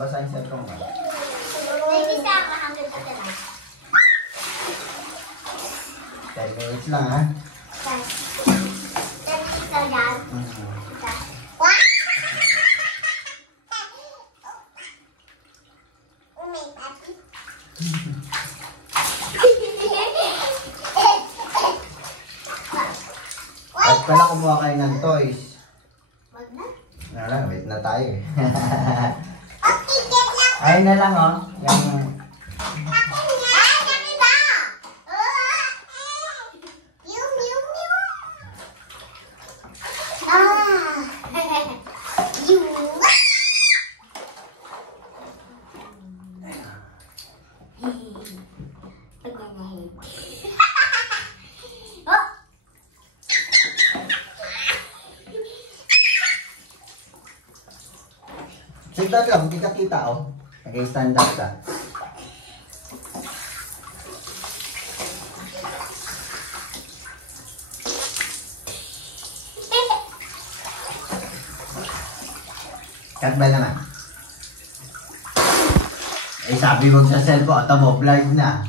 basahin sa itong ka. May bisa ka hanggang sa talas. 10 minutes lang ha. 10 minutes lang yan. At pala kumuha kayo ng toys. Wag na. Wala, wait na tayo eh. Okay, get lang. Ayun na lang oh. Yung... Sit down lang, hindi ka kita oh. Nag-stand up ka. Cut ba naman? Eh sabi wag sa cellphone, ito mo, blurred na.